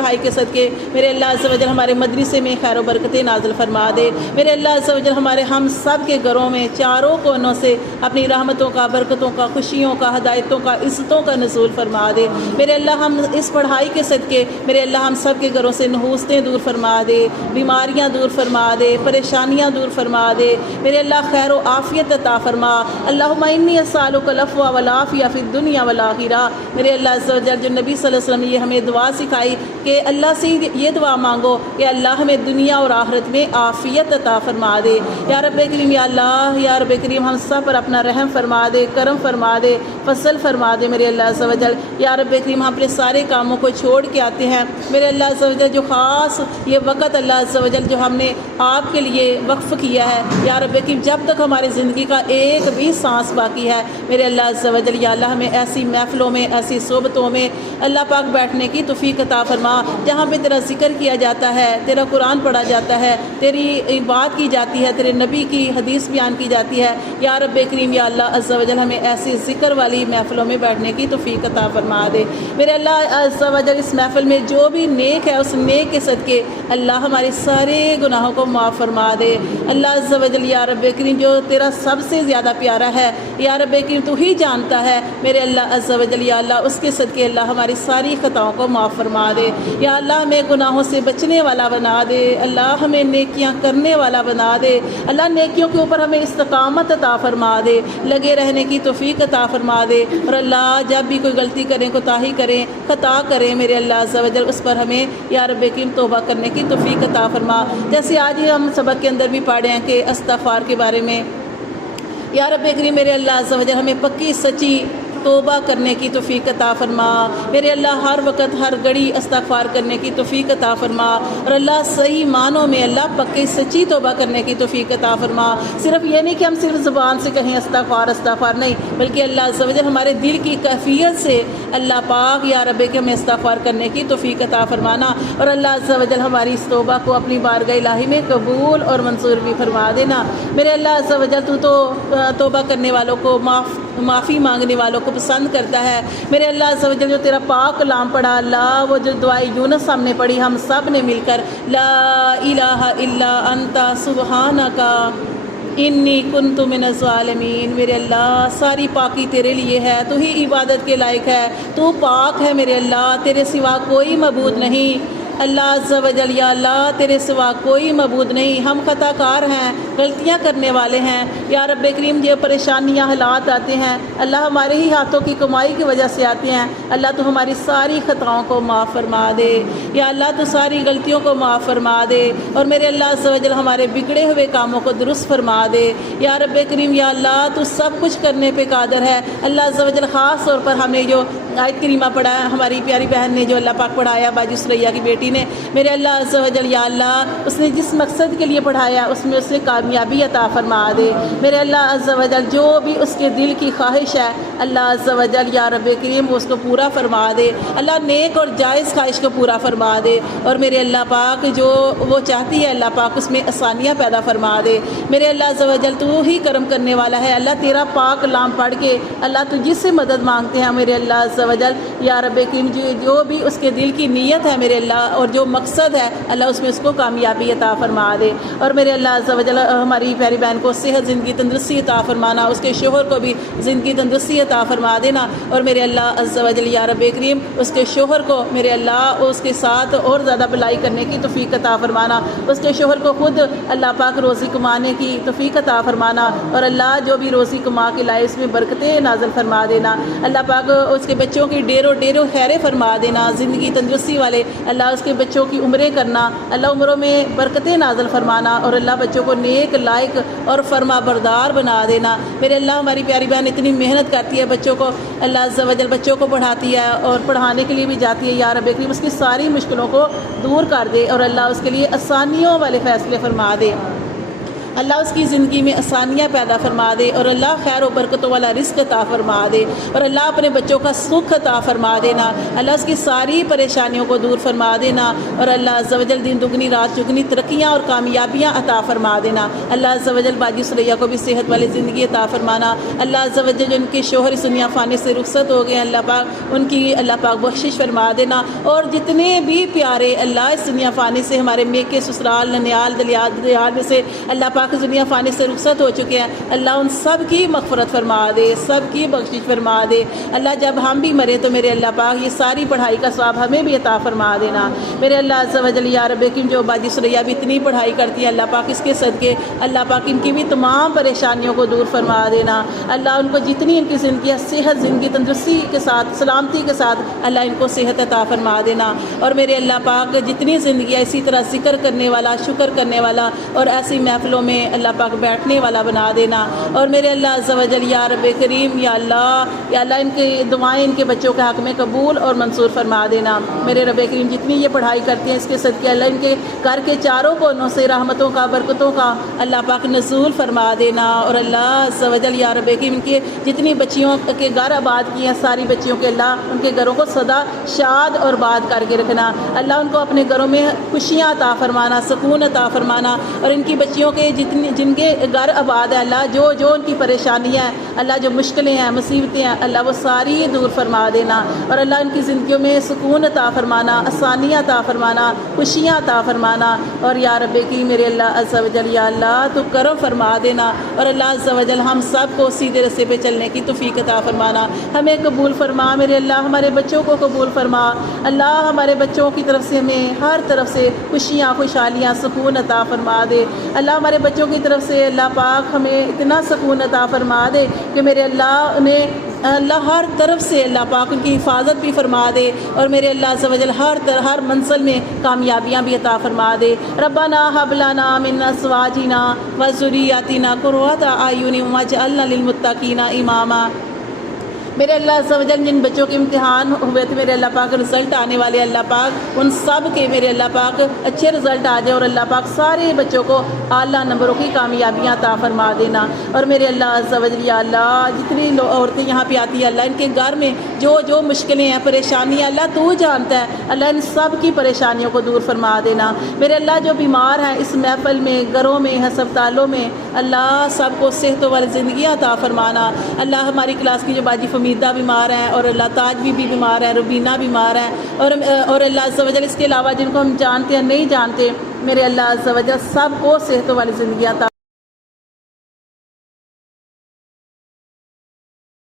پڑھائی کے صدقے میرے اللہ عز و جل ہمارے مدرسے میں خیر و برکتیں نازل فرما دے۔ میرے اللہ عز و جل ہمارے ہم سب کے گھروں میں چاروں کونوں سے اپنی رحمتوں کا، برکتوں کا، خوشیوں کا، ہدایتوں کا، عزتوں کا نزول فرما دے۔ میرے اللہ ہم اس پڑھائی کے صدقے میرے اللہ ہم سب کے گھروں سے نحوستیں دور فرما دے، بیماریاں دور فرما دے، پریشانیاں دور فرما دے۔ میرے اللہ خیر و عافیت عطا فرما۔ اللہم انی اسألک العفو والعافیہ فی الدنیا والآخرہ۔ میرے اللہ عز و جل جو نبی صلی اللہ علیہ وسلم نے یہ ہمیں دعا سکھائی کہ اللہ سے یہ دعا مانگو کہ اللہ ہمیں دنیا اور آخرت میں عافیت عطا فرما دے۔ یا رب کریم، یا اللہ، یا رب کریم ہم سب پر اپنا رحم فرما دے، کرم فرما دے، فضل فرما دے میرے اللہ عز و جل۔ یا رب کریم ہم اپنے سارے کاموں کو چھوڑ کے آتے ہیں میرے اللہ عز و جل، جو خاص یہ وقت اللہ عز و جل جو ہم نے آپ کے لیے وقف کیا ہے یا رب کریم، جب تک ہماری زندگی کا ایک بھی سانس باقی ہے میرے اللہ عز و جل، یا اللہ ہمیں ایسی محفلوں میں، ایسی صحبتوں میں اللہ پاک بیٹھنے کی توفیق عطا فرما جہاں پہ تیرا ذکر کیا جاتا ہے، تیرا قرآن پڑھا جاتا ہے، تیری بات کی جاتی ہے، تیرے نبی کی حدیث بیان کی جاتی ہے۔ یا رب کریم، یا اللہ عز و جل ہمیں ایسی ذکر والی محفلوں میں بیٹھنے کی توفیق عطا فرما دے میرے اللہ عز و جل۔ اس محفل میں جو بھی نیک ہے اس نیک کے صدقے اللہ ہمارے سارے گناہوں کو معاف فرما دے اللہ عز و جل۔ یا رب کریم جو تیرا سب سے زیادہ پیارا ہے یا رب کریم تو ہی جانتا ہے میرے اللہ عز و جل، یا اللہ اس کے صدقے اللہ ہماری ساری خطاؤں کو معاف فرما دے۔ یا اللہ ہمیں گناہوں سے بچنے والا بنا دے، اللہ ہمیں نیکیاں کرنے والا بنا دے، اللہ نیکیوں کے اوپر ہمیں استقامت عطا فرما دے، لگے رہنے کی توفیق عطا فرما دے۔ اور اللہ جب بھی کوئی غلطی کریں، کوتاہی کریں، خطا کریں میرے اللہ عز و جل، اس پر ہمیں یا رب کریم توبہ کرنے کی توفیق عطا فرما۔ جیسے آج ہی ہم سبق کے اندر بھی پڑھے ہیں کہ استغفار کے بارے میں یا رب کریم میرے اللہ عز و جل ہمیں پکی سچی توبہ کرنے کی توفیق عطا فرما میرے اللہ، ہر وقت ہر گھڑی استغفار کرنے کی توفیق عطا فرما۔ اور اللہ صحیح معنوں میں اللہ پکی سچی توبہ کرنے کی توفیق عطا فرما۔ صرف یہ نہیں کہ ہم صرف زبان سے کہیں استغفار استغفار، نہیں، بلکہ اللہ عز و جل ہمارے دل کی کیفیت سے اللہ پاک یا رب کہ ہمیں استغفار کرنے کی توفیق عطا فرمانا۔ اور اللہ عز و جل ہماری اس توبہ کو اپنی بارگاہ الہی میں قبول اور منظور بھی فرما دینا میرے اللہ عز و جل۔ تو توبہ کرنے والوں کو، معافی مانگنے والوں کو پسند کرتا ہے میرے اللہ عز و جل۔ جو تیرا پاک کلام پڑھا اللہ، وہ جو دعائے یونس ہم نے پڑھی ہم سب نے مل کر، لا الہ الا انت سبحانک انی کنت من الظالمین، میرے اللہ ساری پاکی تیرے لیے ہے، تو ہی عبادت کے لائق ہے، تو پاک ہے میرے اللہ، تیرے سوا کوئی معبود نہیں اللہ عز و جل۔ یا اللہ تیرے سوا کوئی معبود نہیں، ہم خطا کار ہیں، غلطیاں کرنے والے ہیں یا رب کریم۔ جو پریشانیاں حالات آتے ہیں اللہ ہمارے ہی ہاتھوں کی کمائی کی وجہ سے آتے ہیں، اللہ تو ہماری ساری خطاؤں کو معاف فرما دے یا اللہ تو ساری غلطیوں کو معاف فرما دے۔ اور میرے اللہ عز و جل ہمارے بگڑے ہوئے کاموں کو درست فرما دے یا رب کریم۔ یا اللہ تو سب کچھ کرنے پہ قادر ہے اللہ عز و جل۔ خاص طور پر ہم نے جو آیت کریمہ پڑھا ہے، ہماری پیاری بہن نے جو اللہ پاک پڑھایا، باجی سریا کی بیٹی نے، میرے اللہ عز و جل، یا اللہ اس نے جس مقصد کے لیے پڑھایا اس میں اسے کامیابی عطا فرما دے میرے اللہ عز و جل۔ جو بھی اس کے دل کی خواہش ہے اللہ عز و جل یا رب کریم وہ اس کو پورا فرما دے اللہ، نیک اور جائز خواہش کو پورا فرما دے۔ اور میرے اللہ پاک جو وہ چاہتی ہے اللہ پاک اس میں آسانیاں پیدا فرما دے میرے اللہ عز و جل۔ تو ہی کرم کرنے والا ہے اللہ، تیرا پاک کلام پڑھ کے اللہ تو جس سے مدد مانگتے ہیں میرے اللہ عز و جل یا رب کریم، جو بھی اس کے دل کی نیت ہے میرے اللہ اور جو مقصد ہے اللہ اس میں اس کو کامیابی عطا فرما دے۔ اور میرے اللہ عز و جل ہماری پیاری بہن کو صحت، زندگی، تندرستی عطا فرمانا، اس کے شوہر کو بھی زندگی تندرستی عطا فرما دینا۔ اور میرے اللہ عز و جل یا رب کریم اس کے شوہر کو میرے اللہ اس کے ساتھ اور زیادہ بھلائی کرنے کی توفیق عطا فرمانا، اس کے شوہر کو خود اللہ پاک روزی کمانے کی توفیق عطا فرمانا۔ اور اللہ جو بھی روزی کما کے لائے اس میں برکتیں نازل فرما دینا اللہ پاک، اس کے بچوں کی ڈیروں خیریں فرما دینا، زندگی تندرستی والے اللہ اس کے بچوں کی عمریں کرنا اللہ، عمروں میں برکتیں نازل فرمانا۔ اور اللہ بچوں کو نیک، لائق اور فرما بردار بنا دینا میرے اللہ۔ ہماری پیاری بہن اتنی محنت کرتی ہے بچوں کو اللہ عز و جل، بچوں کو پڑھاتی ہے اور پڑھانے کے لیے بھی جاتی ہے یا رب کریم اس کی ساری مشکلوں کو دور کر دے اور اللہ اس کے لیے آسانیوں والے فیصلے فرما دے اللہ اس کی زندگی میں آسانیاں پیدا فرما دے، اور اللہ خیر و برکتوں والا رزق عطا فرما دے، اور اللہ اپنے بچوں کا سکھ عطا فرما دینا، اللہ اس کی ساری پریشانیوں کو دور فرما دینا، اور اللہ عز و جل دن دگنی رات چگنی ترقیاں اور کامیابیاں عطا فرما دینا۔ اللہ عز و جل باجی سریا کو بھی صحت والی زندگی عطا فرمانا۔ اللہ عز و جل جن کے شوہر اس دنیا فانی سے رخصت ہو گئے ہیں، اللہ پاک ان کی اللہ پاک بخشش فرما دینا، اور جتنے بھی پیارے اللہ اس دنیا فانی سے ہمارے میکے سسرال ننیال دیہات میں سے اللہ پاک اس دنیا فانی سے رخصت ہو چکے ہیں، اللہ ان سب کی مغفرت فرما دے، سب کی بخشش فرما دے۔ اللہ جب ہم بھی مرے تو میرے اللہ پاک یہ ساری پڑھائی کا ثواب ہمیں بھی عطا فرما دینا۔ میرے اللہ عز و جل یا رب کی جو باجی سریا بھی اتنی پڑھائی کرتی ہے، اللہ پاک اس کے صدقے اللہ پاک ان کی بھی تمام پریشانیوں کو دور فرما دینا۔ اللہ ان کو جتنی ان کی زندگی ہے صحت، زندگی تندرستی کے ساتھ، سلامتی کے ساتھ اللہ ان کو صحت عطا فرما دینا، اور میرے اللہ پاک جتنی زندگی ہے اسی طرح ذکر کرنے والا، شکر کرنے والا، اور ایسی محفلوں میں اللہ پاک بیٹھنے والا بنا دینا۔ اور میرے اللہ عز و جل یا رب کریم یا اللہ ان کے دعائیں ان کے بچوں کے حق میں قبول اور منظور فرما دینا۔ میرے رب کریم جتنی یہ پڑھائی کرتے ہیں اس کے صدقے اللہ ان کے گھر کے چاروں کونوں سے رحمتوں کا، برکتوں کا اللہ پاک نزول فرما دینا، اور اللہ عز و جل یا رب کریم ان کے جتنی بچیوں کے گھر آباد کیے ہیں ساری بچیوں کے اللہ ان کے گھروں کو سدا شاد اور باد کر کے رکھنا، اللہ ان کو اپنے گھروں میں خوشیاں عطا فرمانا، سکون عطا فرمانا، اور ان کی بچیوں کے جن کے گھر آباد ہے اللہ جو ان کی پریشانیاں ہیں اللہ، جو مشکلیں ہیں مصیبتیں ہیں اللہ وہ ساری دور فرما دینا، اور اللہ ان کی زندگیوں میں سکون عطا فرمانا، آسانیاں عطا فرمانا، خوشیاں عطا فرمانا، اور یا رب کی میرے اللہ عز و جل یا اللہ تو کرم فرما دینا، اور اللہ عز و جل ہم سب کو سیدھے راستے پہ چلنے کی توفیق عطا فرمانا، ہمیں قبول فرما میرے اللہ، ہمارے بچوں کو قبول فرما اللہ، ہمارے بچوں کی طرف سے ہمیں ہر طرف سے خوشیاں، خوشحالیاں، سکون عطا فرما دے اللہ، ہمارے بچوں کی طرف سے اللہ پاک ہمیں اتنا سکون عطا فرما دے کہ میرے اللہ انہیں اللہ ہر طرف سے اللہ پاک ان کی حفاظت بھی فرما دے، اور میرے اللہ عز و جل ہر منزل میں کامیابیاں بھی عطا فرما دے۔ ربنا هب لنا من ازواجنا وذرياتنا قرة اعین واجعلنا للمتقین اماما۔ میرے اللہ عز و جل جن بچوں کے امتحان ہوئے تھے میرے اللہ پاک رزلٹ آنے والے اللہ پاک ان سب کے میرے اللہ پاک اچھے رزلٹ آ جائے، اور اللہ پاک سارے بچوں کو اعلیٰ نمبروں کی کامیابیاں عطا فرما دینا، اور میرے اللہ عز و جل یا اللہ جتنی عورتیں یہاں پہ آتی ہیں اللہ ان کے گھر میں جو مشکلیں ہیں پریشانیاں اللہ تو جانتا ہے، اللہ ان سب کی پریشانیوں کو دور فرما دینا۔ میرے اللہ جو بیمار ہیں اس محفل میں، گھروں میں، ہسپتالوں میں اللہ سب کو صحت والی زندگیاں عطا فرمانا، اللہ ہماری کلاس کی جو باجی فمیدہ بیمار ہیں، اور اللہ تاج بھی بیمار ہیں، ربینہ بیمار ہیں، اور اللہ عز و جل اس کے علاوہ جن کو ہم جانتے ہیں نہیں جانتے میرے اللہ عز و جل سب کو صحت والی زندگیاں عطا